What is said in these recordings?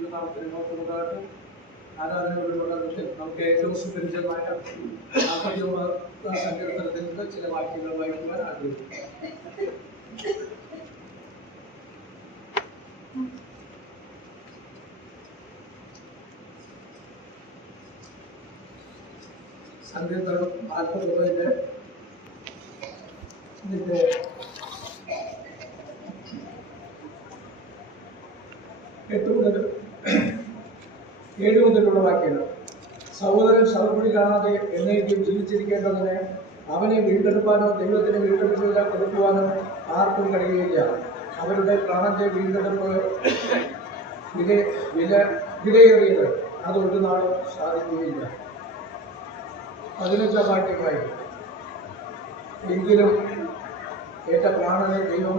തിരുനാമത്തിനുണ്ടാകട്ടെ. ആരാധനകളിലുള്ള നമുക്ക് ഏറ്റവും സുപരിചിതമായ 49 സങ്കീർത്തനത്തിൽ നിന്ന് ചില വാക്യങ്ങൾ വായിക്കുവാൻ ആഗ്രഹിക്കുന്നു. സങ്കീർത്തനം 49 ഇതിന്റെ 8 മുതൽ 7 മുതലുള്ള വാക്യങ്ങൾ. സഹോദരൻ ശവക്കുഴി കാണാതെ എന്നേക്കും ജീവിച്ചിരിക്കേണ്ടതിന് അവനെ വീണ്ടെടുപ്പാനോ ദൈവത്തിന് വീണ്ടെടുപ്പില്ല കൊടുക്കുവാനോ ആർക്കും കഴിയുകയില്ല. അവരുടെ പ്രാണന്റെ വീണ്ടെടുപ്പ് വിലയേറിയത് അത് ഒരു നാളും സാധിക്കുകയില്ല. 15 വാക്യമായി. എങ്കിലും ഏറ്റ പ്രാണനെ ദൈവം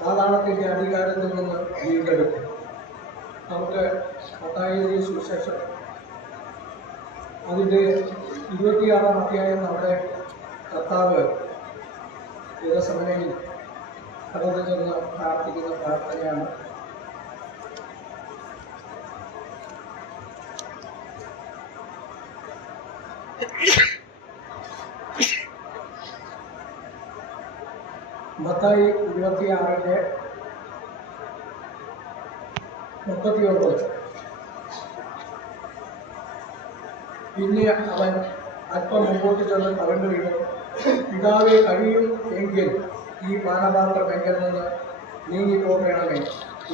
പാതാളത്തിന്റെ അധികാരത്തിൽ നിന്ന് വീണ്ടെടുക്കും. നമുക്ക് മത്തായിയുടെ സുവിശേഷം അതിൻ്റെ 26-ാം അധ്യായം നമ്മുടെ കർത്താവ് ദിവസമനയിൽ കടന്നു ചെന്ന് പ്രാർത്ഥിക്കുന്ന പ്രാർത്ഥനയാണ്. മത്തായി 26-ന്റെ 39. പിന്നെ അവൻ അല്പം മുമ്പോട്ട് ചെന്ന് കടന്നു വീണു, പിതാവേ കഴിയും എങ്കിൽ ഈ പാനപാത്രം എങ്കിൽ നിന്ന് നീങ്ങിപ്പോകണമേ,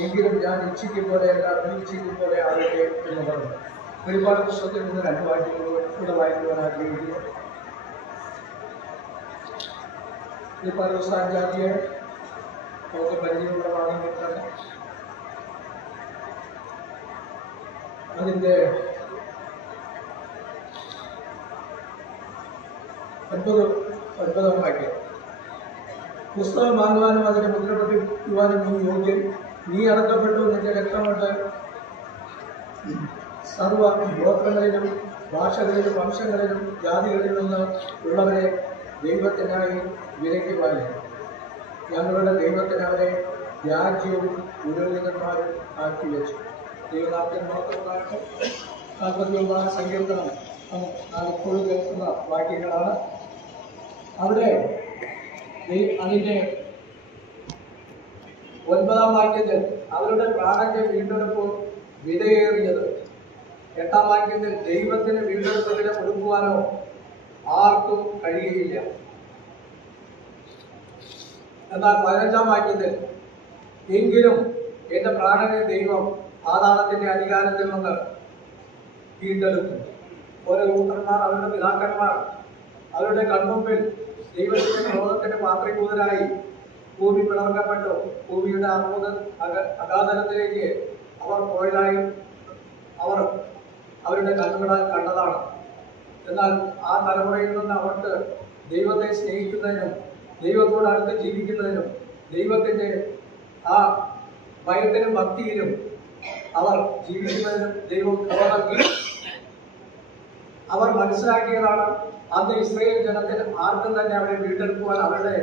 എങ്കിലും ഞാൻ ഇച്ഛിക്കും പോലെയല്ല നീ ഇച്ഛിക്കും പോലെ ആകട്ടെ എന്ന് പറഞ്ഞു. ഒരുപാട് പുസ്തകത്തിൽ നിന്ന് 2 വാക്യങ്ങൾ കൂടെ വായിക്കുവാൻ ആഗ്രഹിക്കുന്നു. ഒരുപാട് പുസ്തകാചാര്യെ നമുക്ക് പരിചയമുള്ള ഭാഗങ്ങളിലാണ്. അതിൻ്റെ 9-ാം വാക്യം. പുസ്തകം വാങ്ങുവാനും അതിനെ മുദ്രപതിക്കുവാനും നീ യോഗ്യൻ. നീ അടക്കപ്പെട്ടു, നിന്റെ രക്തം കൊണ്ട് സർവ ഗോത്രങ്ങളിലും ഭാഷകളിലും വംശങ്ങളിലും ജാതികളിൽ നിന്ന് ഉള്ളവരെ ദൈവത്തിനായി വിലയ്ക്ക് വാങ്ങി. ഞങ്ങളുടെ ദൈവത്തിന് അവരെ രാജ്യവും പുരോഹിതന്മാരും ആക്കി വെച്ചു. ദൈവനാമത്തിന് മാത്രമായിട്ട് 49-ാം സങ്കീർത്തനം ഇപ്പോൾ കേൾക്കുന്ന വാക്യങ്ങളാണ്. അവിടെ അതിൻ്റെ 9-ാം വാക്യത്തിൽ അവരുടെ പ്രാണന്റെ വീണ്ടെടുപ്പ് വിലയേറിയത്, 8-ാം വാക്യത്തിൽ ദൈവത്തിന് വീണ്ടെടുപ്പ് വില കൊടുക്കുവാനോ ആർക്കും കഴിയുകയില്ല. എന്നാൽ 15-ാം വാക്യത്തിൽ എങ്കിലും എന്റെ പ്രാണനെ ദൈവം പാതാളത്തിന്റെ അധികാരത്തിൽ നിന്ന് വീണ്ടെടുക്കും. ഓരോ കൂട്ടന്മാർ അവരുടെ പിതാക്കന്മാർ അവരുടെ കൺമുമ്പിൽ ദൈവത്തിന്റെ ക്രോധത്തിന്റെ പാത്രീഭൂതരായി ഭൂമി പിളർക്കപ്പെട്ടു. ഭൂമിയുടെ അഗാധനത്തിലേക്ക് അവർ പോയതായും അവർ അവരുടെ കണ്ണുകളാൽ കണ്ടതാണ്. എന്നാൽ ആ തലമുറയിൽ നിന്ന് അവർക്ക് ദൈവത്തെ സ്നേഹിക്കുന്നതിനും ദൈവത്തോട് അടുത്ത് ജീവിക്കുന്നതിനും ദൈവത്തിന്റെ ആ ഭയത്തിനും ഭക്തിയിലും അവർ ജീവിക്കുന്നതിനും ദൈവം കൃപ നൽകി. അവർ മനസ്സിലാക്കിയതാണ്, അന്ന് ഇസ്രായേൽ ജനത്തിന് ആർക്കും തന്നെ അവരെ വീണ്ടെടുക്കുവാൻ, അവരുടെ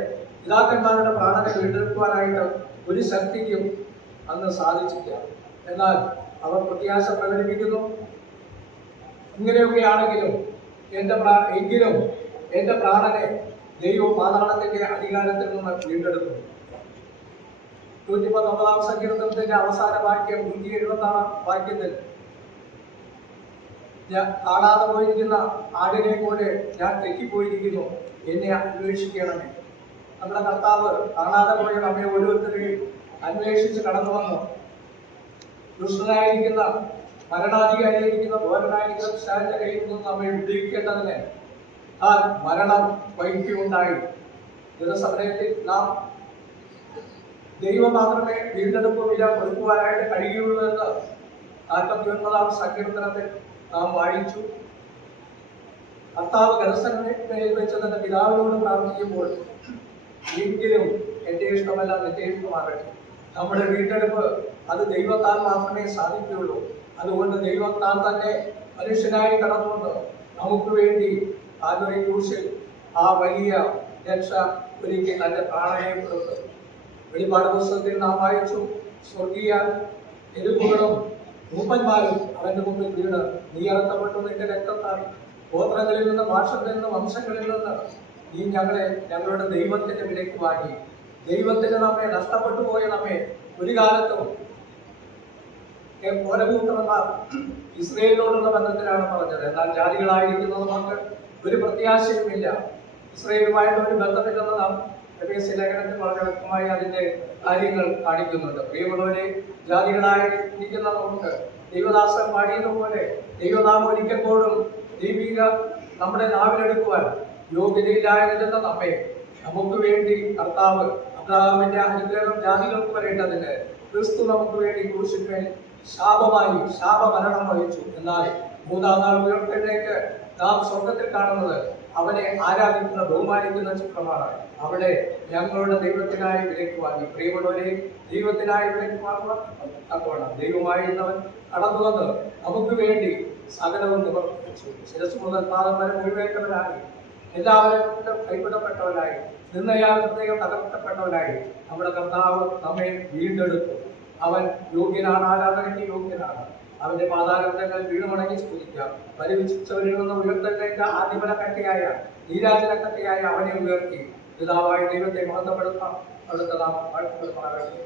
പിതാക്കന്മാരുടെ പ്രാണനെ വീണ്ടെടുക്കുവാനായിട്ട് ഒരു ശക്തിക്കും അന്ന് സാധിച്ചില്ല. എന്നാൽ അവർ പ്രത്യാശ പ്രകടിപ്പിക്കുന്നു. ഇങ്ങനെയൊക്കെയാണെങ്കിലും എങ്കിലും എന്റെ പ്രാണനെ ദൈവം പാതാളത്തിന്റെ അധികാരത്തിൽ നിന്ന് വീണ്ടെടുക്കും. 119-ാം സങ്കീർത്തനത്തിന്റെ അവസാന വാക്യം 170-ാം വാക്യത്തിൽ ഞാൻ കാണാതെ പോയിരിക്കുന്ന ആടിനെ പോലെ ഞാൻ തെറ്റിപ്പോയിരിക്കുന്നു, എന്നെ അന്വേഷിക്കണമേ. നമ്മുടെ കർത്താവ് കാണാതെ പോയ നമ്മെ ഓരോരുത്തരെയും അന്വേഷിച്ച് കടന്നു വന്നു. ദുഷ്ടനായിരിക്കുന്ന മരണാധികാരിയായിരിക്കുന്ന ഘോരനായിരിക്കുന്ന പിശാചിന്റെ കയ്യിൽ നിന്ന് നമ്മെ വിടുവിക്കേണ്ടതിന് താൻ മരണം വഹിക്കുകയുണ്ടായി. ദിവസമയത്തിൽ നാം ദൈവം മാത്രമേ വീണ്ടെടുപ്പ് വില കൊടുക്കുവാനായിട്ട് കഴിയുള്ളൂ എന്ന് 49-ാം സങ്കീർത്തനത്തിൽ നാം വായിച്ചു. കർത്താവ് ഗദസനമേൽ വെച്ച് തന്റെ പിതാവിനോട് പ്രാർത്ഥിക്കുമ്പോൾ എങ്കിലും എന്റെ ഇഷ്ടമല്ല നിന്റെ ഇഷ്ടമാകട്ടെ. നമ്മുടെ വീണ്ടെടുപ്പ് അത് ദൈവത്താൽ മാത്രമേ സാധിക്കുകയുള്ളൂ. അതുകൊണ്ട് ദൈവത്താൽ തന്നെ മനുഷ്യനായി കടന്നുകൊണ്ട് നമുക്ക് വേണ്ടി കാൽവരി ക്രൂശിൽ ആ വലിയ രക്ഷ ഒരുക്കി തന്റെ പ്രാണനെ കൊടുത്തു. വെളിപ്പാട് പുസ്തകത്തിൽ നാം വായിച്ചു, സ്വർഗീയ എരുപ്പുകളും മൂപ്പന്മാരും അവന്റെ മുമ്പിൽ വീണ്, നീ അറുക്കപ്പെട്ടു നിന്റെ രക്തത്താൽ ഗോത്രങ്ങളിൽ നിന്ന്, ഭാഷകളിൽ നിന്ന്, വംശങ്ങളിൽ നിന്ന് നീ ഞങ്ങളുടെ ദൈവത്തിന്റെ വിലയ്ക്ക് വാങ്ങി. ദൈവത്തിന് നമ്മെ നഷ്ടപ്പെട്ടു പോയ നമ്മെ ഒരു കാലത്തും ഓരകൂട്ടമെന്ന ഇസ്രയേലിനോടുള്ള ബന്ധത്തിലാണ് പറഞ്ഞത്. എന്നാൽ ജാതികളായിരിക്കുന്ന നമുക്ക് ഒരു പ്രത്യാശയുമില്ല, ഇസ്രയേലുമായിട്ട് ഒരു ബന്ധമില്ലെന്ന് നാം എഫേസ്യ ലേഖനത്തിൽ വളരെ വ്യക്തമായി അതിന്റെ കാര്യങ്ങൾ കാണിക്കുന്നുണ്ട്. പ്രിയമുള്ളവരെ, ജാതികളായിരിക്കുന്ന നമുക്ക് ദൈവദാസൻ പാടിയതുപോലെ ദൈവനാമം ഒരിക്കൽപ്പോഴും ദൈവിക നമ്മുടെ നാവിലെടുക്കുവാൻ യോഗ്യതയില്ലായിരുന്ന നമ്മെ നമുക്ക് വേണ്ടി കർത്താവ് അബ്രഹാമിന്റെ അനുഗ്രഹം ജാതികൾക്ക് വരേണ്ടതിന് ക്രിസ്തു നമുക്ക് വേണ്ടി ക്രൂശിന്മേൽ ശാപമരണം വഹിച്ചു. എന്നാൽ മൂന്നാം നാൾ ഉയർത്തെഴുന്നേറ്റ് നാം സ്വർഗത്തിൽ കാണുന്നത് അവനെ ആരാധിക്കുന്ന, ബഹുമാനിക്കുന്ന ചിത്രമാണ്. അവിടെ ഞങ്ങളുടെ ദൈവത്തിനായി വിലയ്ക്ക് വാങ്ങി. പ്രിയമുള്ളവരെ, ദൈവത്തിനായി വിലയ്ക്ക് വാങ്ങുവാൻ ദൈവമായിരുന്നവൻ കടന്നു വന്ന് നമുക്ക് വേണ്ടി സകലവും നിവർത്തിച്ചു. ശിരസ് മുതൽ പാദം വരെ മുഴുവേറ്റവനായി, എല്ലാവരും കൈവിടപ്പെട്ടവനായി, നിന്നയാൾ ഹൃദയം തകർക്കപ്പെട്ടവനായി നമ്മുടെ കർത്താവ് നമ്മെ വീണ്ടെടുത്തു. അവൻ യോഗ്യനാണ്, ആരാധനയ്ക്ക് യോഗ്യനാണ്. അവന്റെ പാതാരങ്ങളിൽ വീണുമടങ്ങി സ്തുതിക്കാം. പരിവിച്ചവരിൽ നിന്ന് ഉയർത്തെഴുന്നേറ്റ ആദിമലക്കട്ടയായ നീരാജനക്കട്ടയായ അവനെ ഉയർത്തി പിതാവായ ദൈവത്തെ മഹത്വപ്പെടുത്താം. അവിടുത്തെ നാം വാഴ്ത്തപ്പെടുമാറാകട്ടെ.